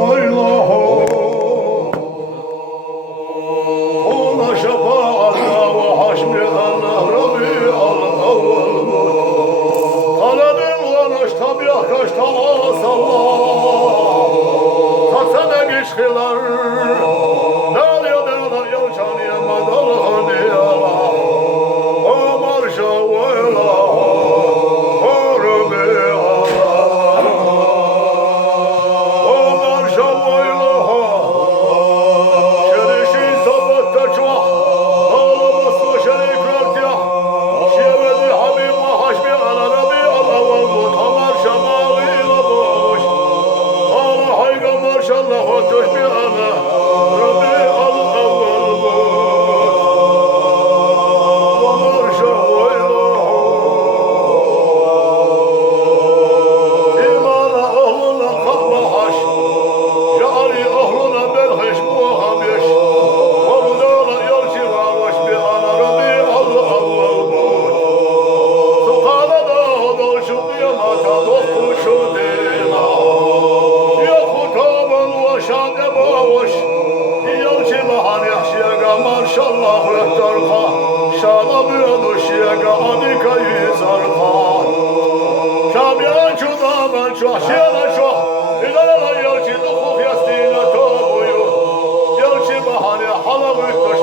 ويله ona şefaatla ve haşmi Allah Rabbi al-awwal talebin vanaş tabiah kaçta asallah tatsana geçkiler dağlıya dağla yalçanıya madal haniyala o marşa vela o Rabbi Allah o marşa vela Maşallah rehtarha şana büyüdü şiyega abika yüzarha şabiyan çudaman çahşiyana çah İdara yalçı dokuk yastine tabuyu Yalçı bahane hala mühtaş